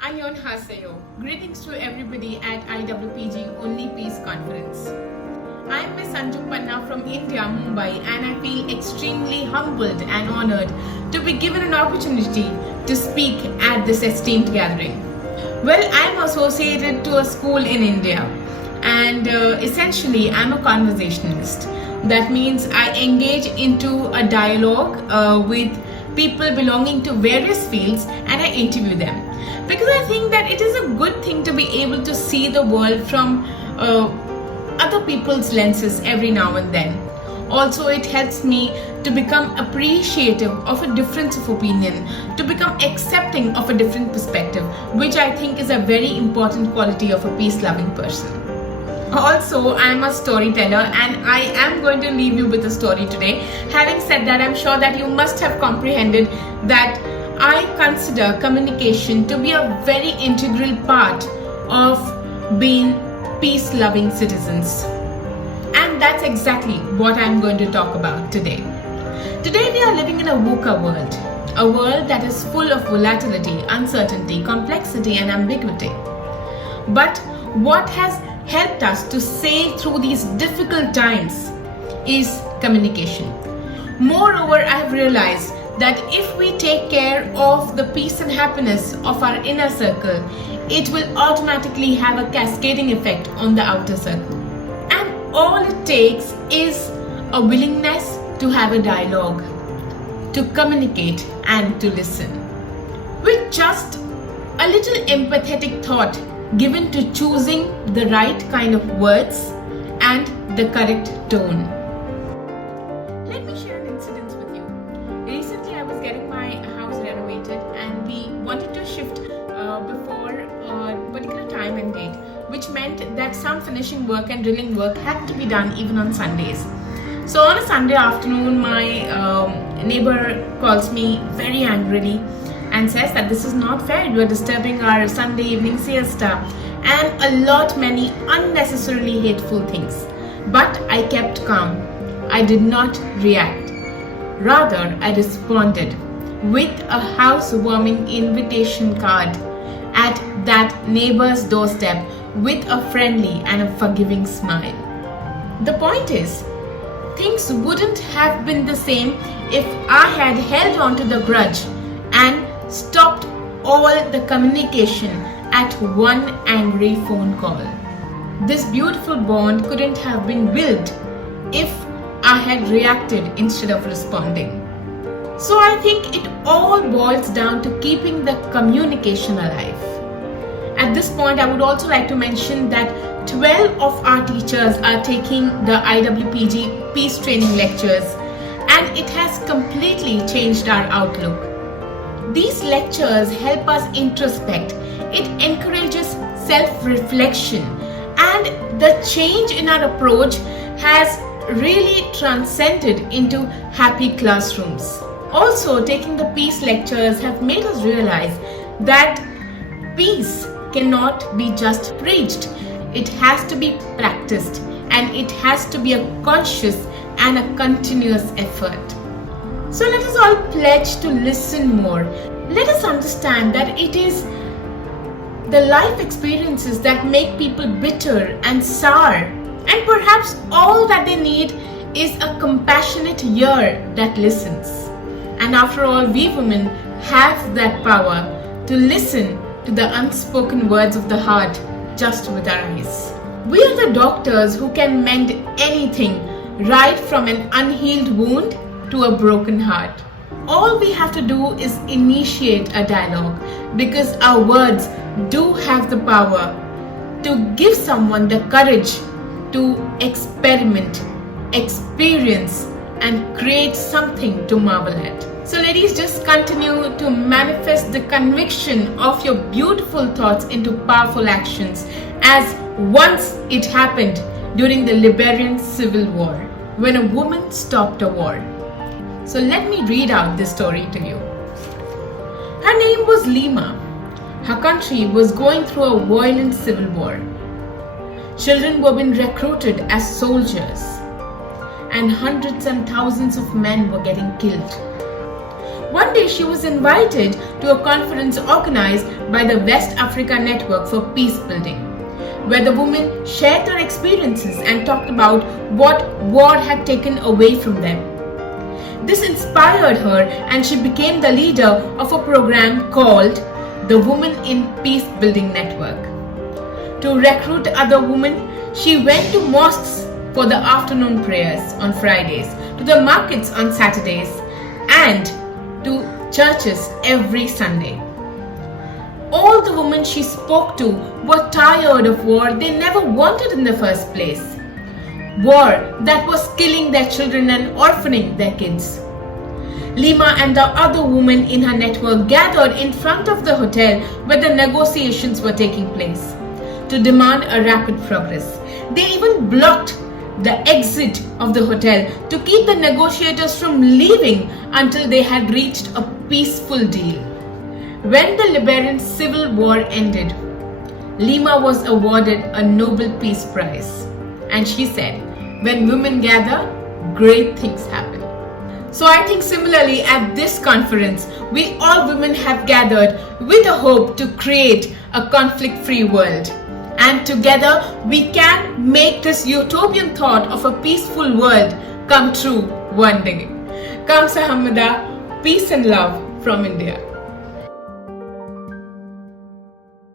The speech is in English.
Annyeonghaseyo. Greetings to everybody at IWPG Only Peace Conference. I am Ms. Sanju Panna from India, Mumbai, and I feel extremely humbled and honored to be given an opportunity to speak at this esteemed gathering. Well, I am associated to a school in India, and essentially I am a conversationalist. That means I engage into a dialogue with people belonging to various fields and I interview them. Because I think that it is a good thing to be able to see the world from other people's lenses every now and then. Also, it helps me to become appreciative of a difference of opinion, to become accepting of a different perspective, which I think is a very important quality of a peace-loving person. Also, I am a storyteller and I am going to leave you with a story today. Having said that, I'm sure that you must have comprehended that I consider communication to be a very integral part of being peace-loving citizens. And that's exactly what I'm going to talk about today. Today we are living in a VUCA world, a world that is full of volatility, uncertainty, complexity and ambiguity. But what has helped us to sail through these difficult times is communication. Moreover, I have realized that if we take care of the peace and happiness of our inner circle, it will automatically have a cascading effect on the outer circle. And all it takes is a willingness to have a dialogue, to communicate and to listen. With just a little empathetic thought given to choosing the right kind of words and the correct tone. Let me share an incident with you. Recently I was getting my house renovated and we wanted to shift before a particular time and date, which meant that some finishing work and drilling work had to be done even on Sundays. So on a Sunday afternoon, my neighbor calls me very angrily and says that this is not fair, you are disturbing our Sunday evening siesta, and many unnecessarily hateful things. But I kept calm. I did not react. Rather, I responded with a housewarming invitation card at that neighbor's doorstep with a friendly and a forgiving smile. The point is, things wouldn't have been the same if I had held on to the grudge and stopped all the communication at one angry phone call. This beautiful bond couldn't have been built if I had reacted instead of responding. So I think it all boils down to keeping the communication alive. At this point, I would also like to mention that 12 of our teachers are taking the IWPG Peace Training lectures, and it has completely changed our outlook. These lectures help us introspect, it encourages self-reflection, and the change in our approach has really transcended into happy classrooms. Also, taking the peace lectures have made us realize that peace cannot be just preached, it has to be practiced, and it has to be a conscious and a continuous effort. So let us all pledge to listen more. Let us understand that it is the life experiences that make people bitter and sour, and perhaps all that they need is a compassionate ear that listens. And after all, we women have that power to listen to the unspoken words of the heart just with our eyes. We are the doctors who can mend anything, right from an unhealed wound to a broken heart. All we have to do is initiate a dialogue, because our words do have the power to give someone the courage to experiment, experience, and create something to marvel at. So ladies, just continue to manifest the conviction of your beautiful thoughts into powerful actions, as once it happened during the Liberian Civil War, when a woman stopped a war. So let me read out this story to you. Her name was Lima. Her country was going through a violent civil war. Children were being recruited as soldiers, and hundreds and thousands of men were getting killed. One day she was invited to a conference organized by the West Africa Network for Peace Building, where the women shared their experiences and talked about what war had taken away from them. This inspired her and she became the leader of a program called the Women in Peace Building Network. To recruit other women, she went to mosques for the afternoon prayers on Fridays, to the markets on Saturdays, and to churches every Sunday. All the women she spoke to were tired of war they never wanted in the first place. War that was killing their children and orphaning their kids. Lima and the other women in her network gathered in front of the hotel where the negotiations were taking place to demand a rapid progress. They even blocked the exit of the hotel to keep the negotiators from leaving until they had reached a peaceful deal. When the Liberian Civil War ended, Lima was awarded a Nobel Peace Prize. And she said, "When women gather, great things happen." So I think similarly at this conference, we all women have gathered with a hope to create a conflict-free world. And together we can make this utopian thought of a peaceful world come true one day. Kamsa Hamada, peace and love from India.